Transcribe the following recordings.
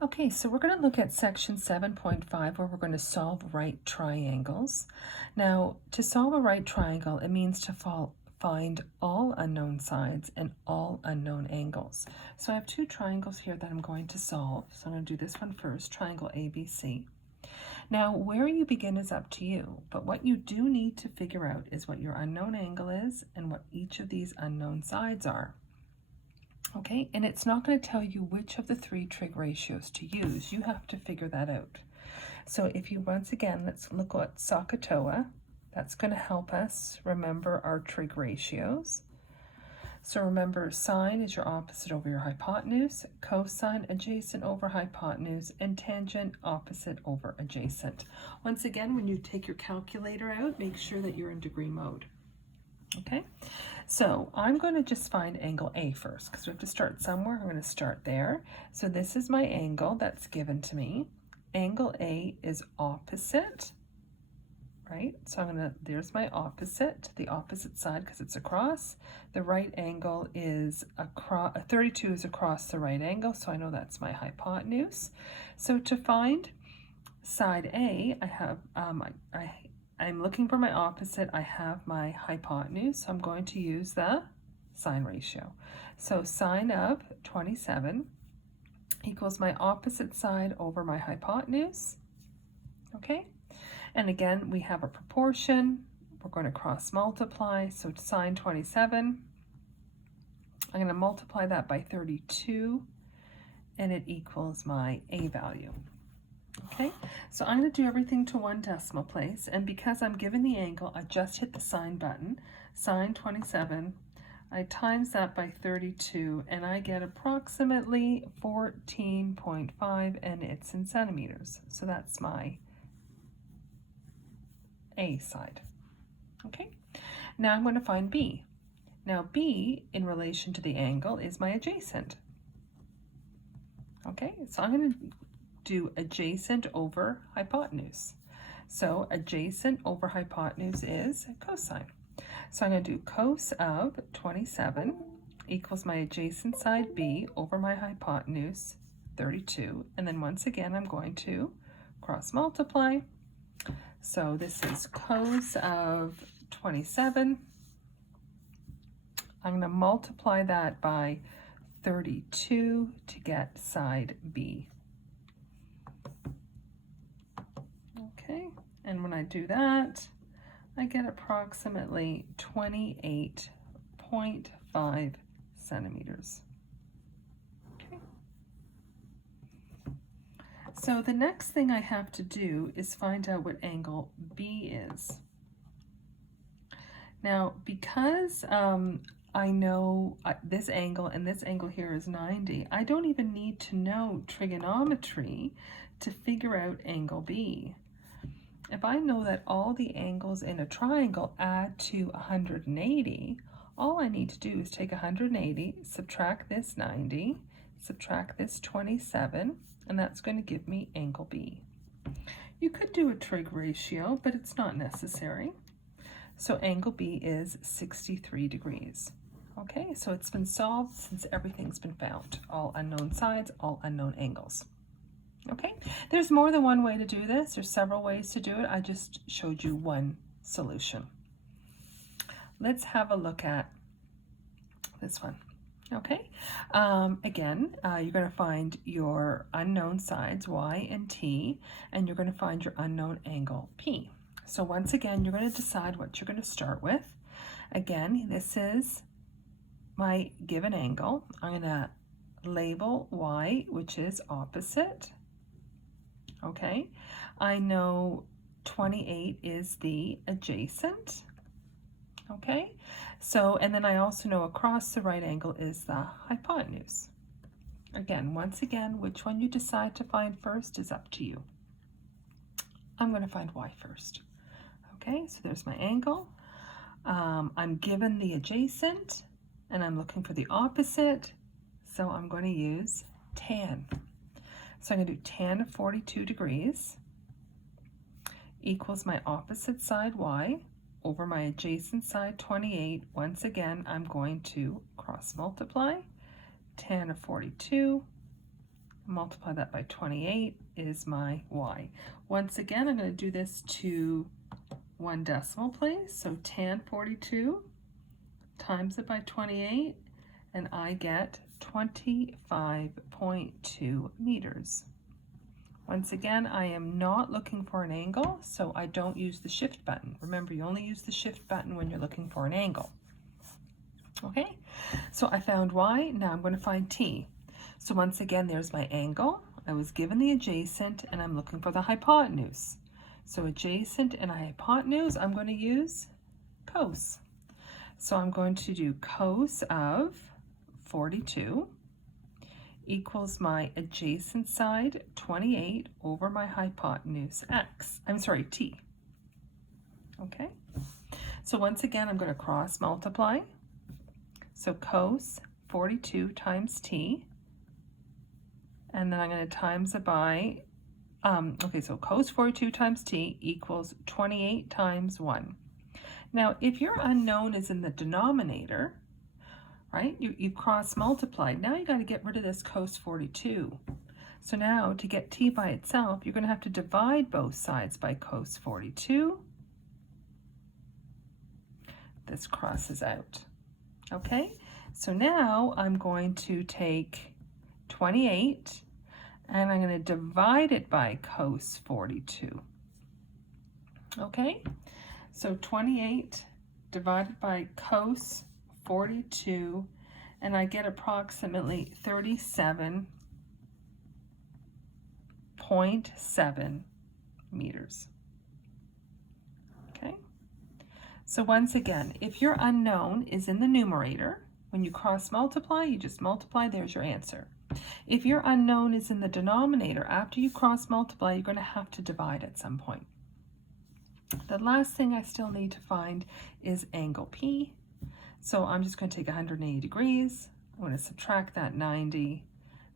Okay, so we're going to look at section 7.5 where we're going to solve right triangles. Now, to solve a right triangle, it means to find all unknown sides and all unknown angles. So I have two triangles here that I'm going to solve. So I'm going to do this one first, triangle ABC. Now, where you begin is up to you, but what you do need to figure out is what your unknown angle is and what each of these unknown sides are. Okay, and it's not going to tell you which of the three trig ratios to use. You have to figure that out. So if you, once again, let's look at SOHCAHTOA. That's going to help us remember our trig ratios. So remember, sine is your opposite over your hypotenuse, cosine adjacent over hypotenuse, and tangent opposite over adjacent. Once again, when you take your calculator out, make sure that you're in degree mode. Okay, so I'm going to just find angle A first because we have to start somewhere. I'm going to start there. So this is my angle that's given to me. Angle A is opposite, right? So there's my opposite, the opposite side because it's across. The right angle is across, 32 is across the right angle, so I know that's my hypotenuse. So to find side A, I have, I'm looking for my opposite. I have my hypotenuse, so I'm going to use the sine ratio. So sine of 27 equals my opposite side over my hypotenuse. Okay, and again, we have a proportion. We're going to cross multiply, so sine 27, I'm going to multiply that by 32, and it equals my A value. Okay, so I'm going to do everything to one decimal place, and because I'm given the angle, I just hit the sine button, sine 27, I times that by 32, and I get approximately 14.5, and it's in centimeters. So that's my A side. Okay, now I'm going to find B. Now B, in relation to the angle, is my adjacent. Okay, so I'm going to do adjacent over hypotenuse. So adjacent over hypotenuse is cosine. So I'm going to do cos of 27 equals my adjacent side B over my hypotenuse 32. And then once again, I'm going to cross multiply. So this is cos of 27. I'm going to multiply that by 32 to get side B. Okay, and when I do that, I get approximately 28.5 centimeters. Okay. So the next thing I have to do is find out what angle B is. Now, because I know this angle and this angle here is 90, I don't even need to know trigonometry to figure out angle B. If I know that all the angles in a triangle add to 180, all I need to do is take 180, subtract this 90, subtract this 27, and that's going to give me angle B. You could do a trig ratio, but it's not necessary. So angle B is 63 degrees. Okay, so it's been solved since everything's been found. All unknown sides, all unknown angles. Okay, there's more than one way to do this. There's several ways to do it. I just showed you one solution. Let's have a look at this one. Okay, again, you're going to find your unknown sides, y and t, and you're going to find your unknown angle, p. So once again, you're going to decide what you're going to start with. Again, this is my given angle. I'm going to label y, which is opposite. Okay, I know 28 is the adjacent. Okay, so, and then I also know across the right angle is the hypotenuse. Again, once again, which one you decide to find first is up to you. I'm going to find y first. Okay, so there's my angle. I'm given the adjacent, and I'm looking for the opposite, so I'm going to use tan. So I'm going to do tan of 42 degrees equals my opposite side y over my adjacent side 28. Once again, I'm going to cross multiply. Tan of 42 multiply that by 28 is my y. Once again, I'm going to do this to 1 decimal place. So tan 42 times it by 28, and I get 25.2 meters. Once again, I am not looking for an angle, so I don't use the shift button. Remember, you only use the shift button when you're looking for an angle. Okay, so I found y, now I'm going to find t. So once again, there's my angle. I was given the adjacent, and I'm looking for the hypotenuse. So adjacent and hypotenuse, I'm going to use cos. So I'm going to do cos of 42 equals my adjacent side 28 over my hypotenuse x. I'm sorry, t. Okay, so once again, I'm going to cross multiply. So cos 42 times t, and then I'm going to times it by, okay, so cos 42 times t equals 28 times 1. Now, if your unknown is in the denominator, right, you cross multiplied. Now you got to get rid of this cos 42. So now to get t by itself, you're going to have to divide both sides by cos 42. This crosses out. Okay, so now I'm going to take 28 and I'm going to divide it by cos 42. Okay, so 28 divided by cos 42, and I get approximately 37.7 meters. Okay, so once again, if your unknown is in the numerator, when you cross multiply, you just multiply, there's your answer. If your unknown is in the denominator, after you cross multiply, you're going to have to divide at some point. The last thing I still need to find is angle P. So I'm just going to take 180 degrees. I'm going to subtract that 90.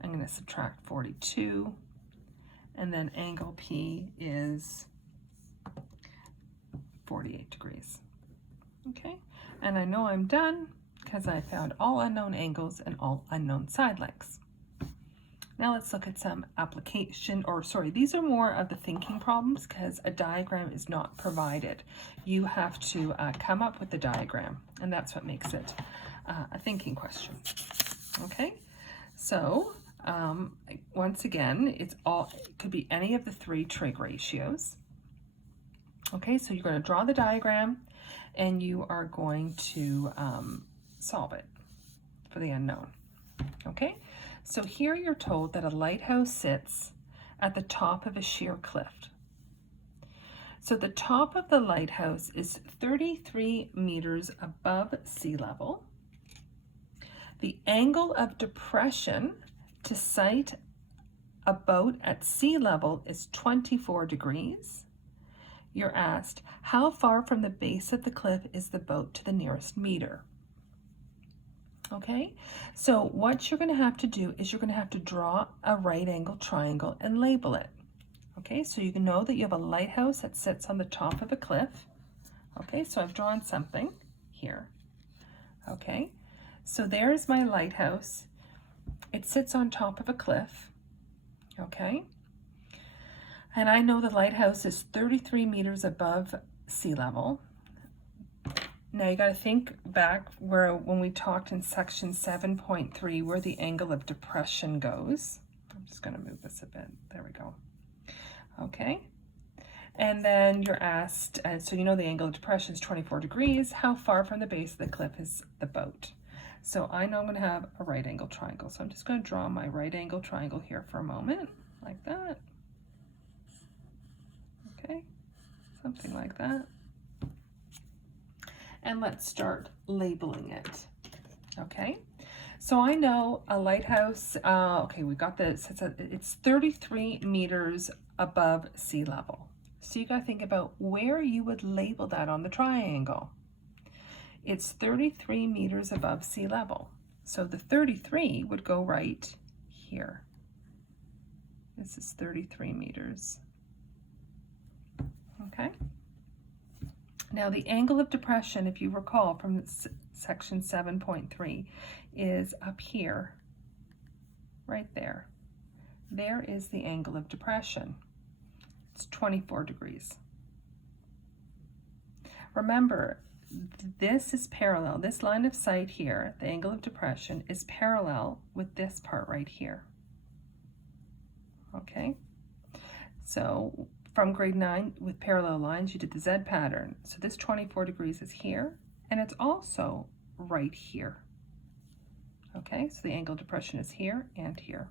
I'm going to subtract 42. And then angle P is 48 degrees. Okay, and I know I'm done because I found all unknown angles and all unknown side lengths. Now let's look at some application, or sorry, these are more of the thinking problems because a diagram is not provided. You have to come up with the diagram, and that's what makes it a thinking question. Okay, so once again, it could be any of the 3 trig ratios. Okay, so you're going to draw the diagram and you are going to solve it for the unknown. Okay, so here you're told that a lighthouse sits at the top of a sheer cliff. So the top of the lighthouse is 33 meters above sea level. The angle of depression to sight a boat at sea level is 24 degrees. You're asked, how far from the base of the cliff is the boat to the nearest meter? Okay, so what you're going to have to do is you're going to have to draw a right angle triangle and label it. Okay, so you can know that you have a lighthouse that sits on the top of a cliff. Okay, so I've drawn something here. Okay, so there's my lighthouse. It sits on top of a cliff. Okay, and I know the lighthouse is 33 meters above sea level. Now you got to think back when we talked in section 7.3 where the angle of depression goes. I'm just going to move this a bit. There we go. Okay. And then you're asked, and so you know the angle of depression is 24 degrees. How far from the base of the cliff is the boat? So I know I'm going to have a right angle triangle. So I'm just going to draw my right angle triangle here for a moment, like that. Okay, something like that. And let's start labeling it. Okay, so I know a lighthouse, okay, we got this, it's 33 meters above sea level. So you gotta think about where you would label that on the triangle. It's 33 meters above sea level. So the 33 would go right here. This is 33 meters. Okay. Now the angle of depression, if you recall from section 7.3, is up here, right there. there is the angle of depression. It's 24 degrees. Remember, this is parallel. This line of sight here, the angle of depression, is parallel with this part right here. Okay? So from grade 9 with parallel lines, you did the Z pattern. So this 24 degrees is here, and it's also right here. Okay, so the angle of depression is here and here.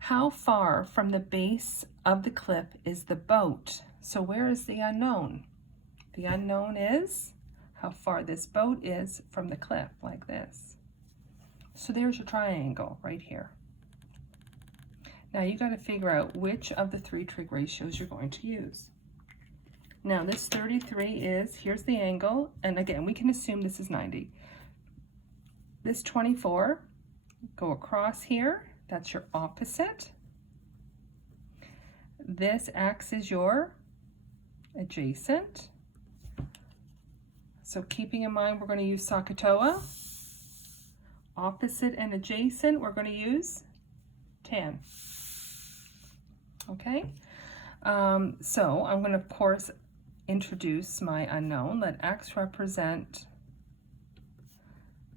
How far from the base of the cliff is the boat? So where is the unknown? The unknown is how far this boat is from the cliff, like this. So there's your triangle right here. Now you got to figure out which of the three trig ratios you're going to use. Now this 33 is, here's the angle, and again, we can assume this is 90. This 24, go across here, that's your opposite. This X is your adjacent. So keeping in mind, we're going to use SOHCAHTOA. Opposite and adjacent, we're going to use tan. Okay, so I'm going to, of course, introduce my unknown. Let X represent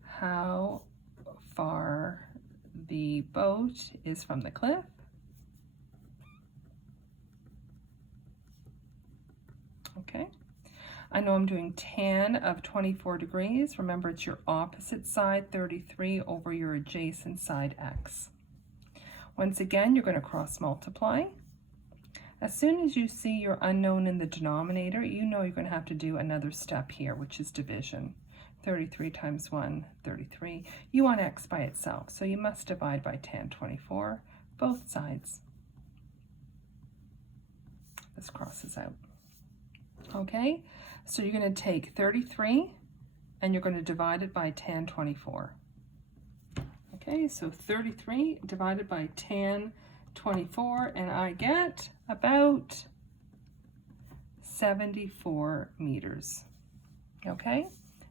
how far the boat is from the cliff. Okay, I know I'm doing tan of 24 degrees. Remember, it's your opposite side, 33, over your adjacent side, X. Once again, you're going to cross multiply. As soon as you see your unknown in the denominator, you know you're going to have to do another step here, which is division. 33 times 1, 33. You want X by itself, so you must divide by tan 24, both sides. This crosses out. Okay, so you're going to take 33 and you're going to divide it by tan 24. Okay, so 33 divided by tan 24, and I get about 74 meters. Okay,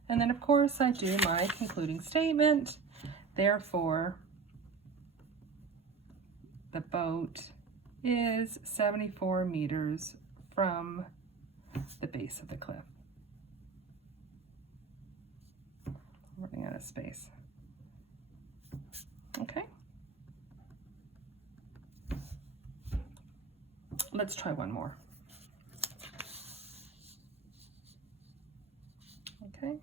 and then of course I do my concluding statement. Therefore, the boat is 74 meters from the base of the cliff. I'm running out of space. Okay. Let's try one more. Okay.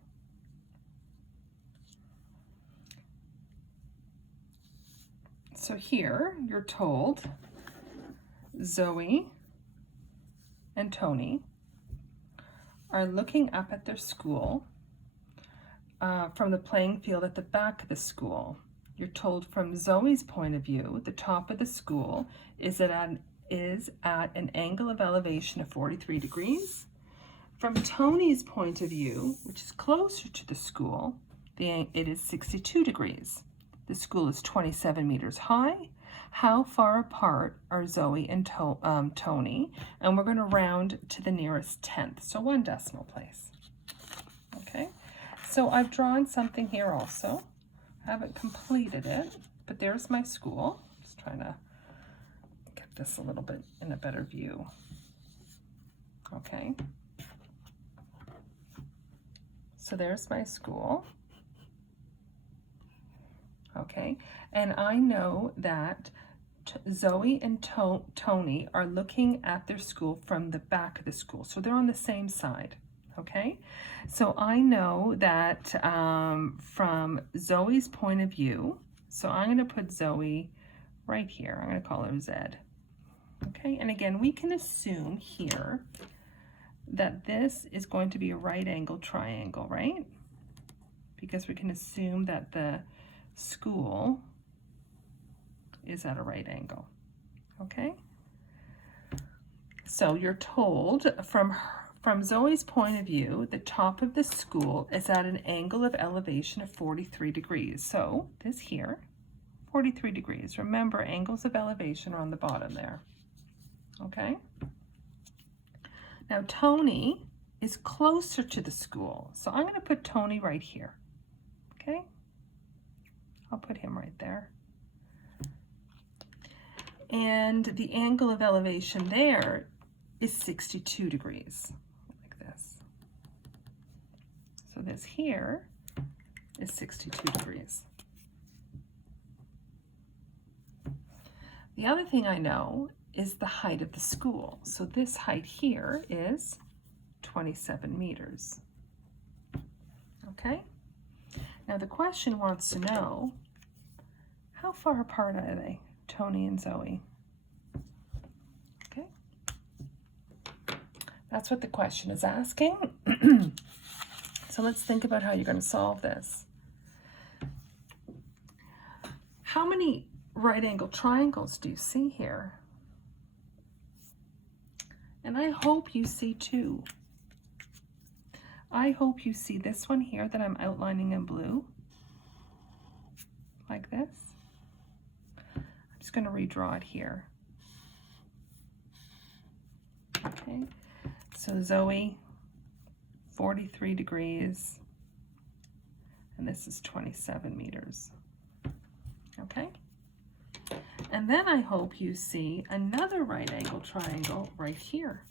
So here you're told Zoe and Tony are looking up at their school from the playing field at the back of the school. You're told from Zoe's point of view, the top of the school is at an angle of elevation of 43 degrees. From Tony's point of view, which is closer to the school, it is 62 degrees. The school is 27 meters high. How far apart are Zoe and Tony? And we're going to round to the nearest tenth, so 1 decimal place. Okay, so I've drawn something here also. I haven't completed it, but there's my school. Just trying to get this a little bit in a better view. Okay, so there's my school. Okay, and I know that Zoe and Tony are looking at their school from the back of the school, so they're on the same side. Okay, so I know that from Zoe's point of view, so I'm going to put Zoe right here. I'm going to call her Z. Okay, and again, we can assume here that this is going to be a right angle triangle, right? Because we can assume that the school is at a right angle. Okay, so you're told from Zoe's point of view, the top of the school is at an angle of elevation of 43 degrees. So this here, 43 degrees. Remember, angles of elevation are on the bottom there. Okay, now Tony is closer to the school, so I'm going to put Tony right here. Okay, I'll put him right there. And the angle of elevation there is 62 degrees, like this. So this here is 62 degrees. The other thing I know is the height of the school. So this height here is 27 meters. Okay? Now the question wants to know, how far apart are they, Tony and Zoe? Okay? That's what the question is asking. So let's think about how you're going to solve this. How many right angle triangles do you see here? And I hope you see two. I hope you see this one here that I'm outlining in blue, like this. I'm just going to redraw it here. Okay, so Zoe, 43 degrees, and this is 27 meters. Okay, and then I hope you see another right angle triangle right here.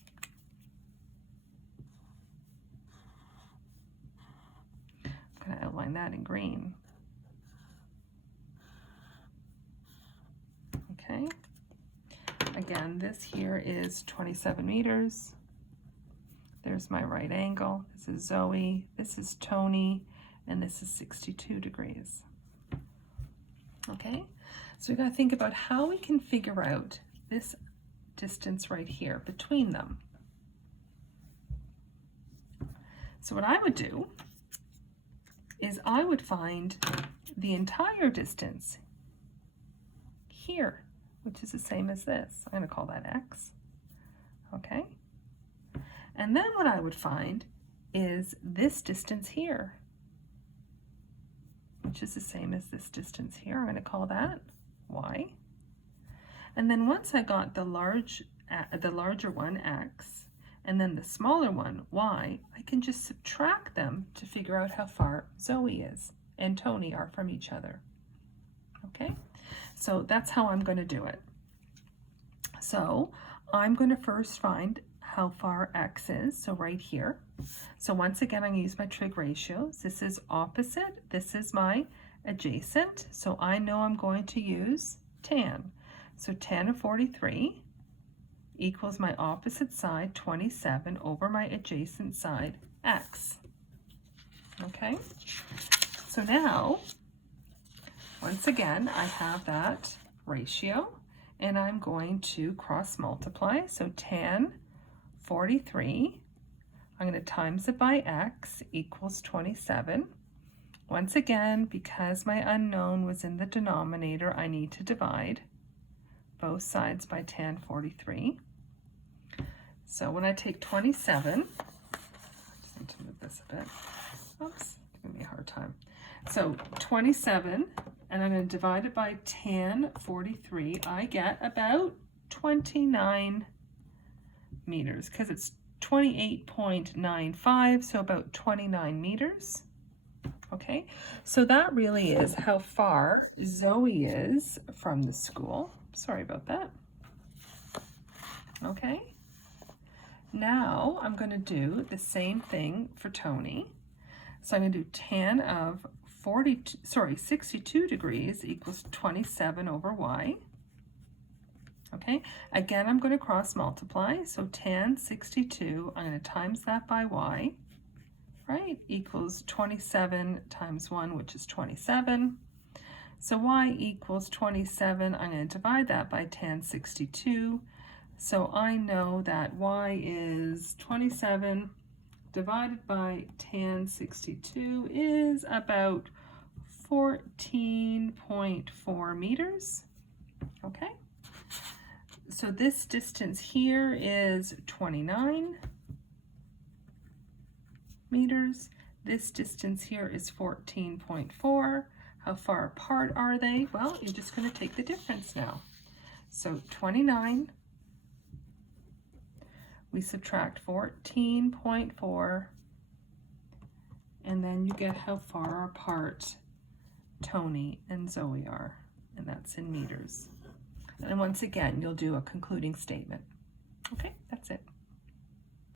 I'm going to outline that in green. Okay, again, this here is 27 meters. There's my right angle. This is Zoe, this is Tony, and this is 62 degrees. Okay, so we got to think about how we can figure out this distance right here between them. So what I would do is I would find the entire distance here, which is the same as this. I'm going to call that x. Okay, and then what I would find is this distance here, which is the same as this distance here. I'm going to call that y. And then once I got the larger one, x, and then the smaller one, y, I can just subtract them to figure out how far Zoe is and Tony are from each other. Okay, so that's how I'm going to do it. So I'm going to first find how far x is, so right here. So once again, I'm going to use my trig ratios. This is opposite, this is my adjacent, so I know I'm going to use tan. So tan of 43 equals my opposite side, 27, over my adjacent side, x. Okay, so now, once again, I have that ratio, and I'm going to cross multiply. So tan 43, I'm going to times it by x equals 27. Once again, because my unknown was in the denominator, I need to divide both sides by tan 43. So when I take 27, I just need to move this a bit. Oops, giving me a hard time. So 27, and I'm going to divide it by tan 43, I get about 29 meters, because it's 28.95, so about 29 meters. Okay, so that really is how far Zoe is from the school. Sorry about that. Okay, now I'm going to do the same thing for Tony. So I'm going to do tan of 62 degrees equals 27 over y. Okay, again, I'm going to cross multiply. So tan 62, I'm going to times that by y, right, equals 27 times 1, which is 27. So y equals 27. I'm going to divide that by tan 62. So I know that y is 27 divided by tan 62 is about 14.4 meters. Okay, so this distance here is 29 meters. This distance here is 14.4. How far apart are they? Well, you're just going to take the difference now. So 29, we subtract 14.4, and then you get how far apart Tony and Zoe are, and that's in meters. And once again, you'll do a concluding statement. Okay?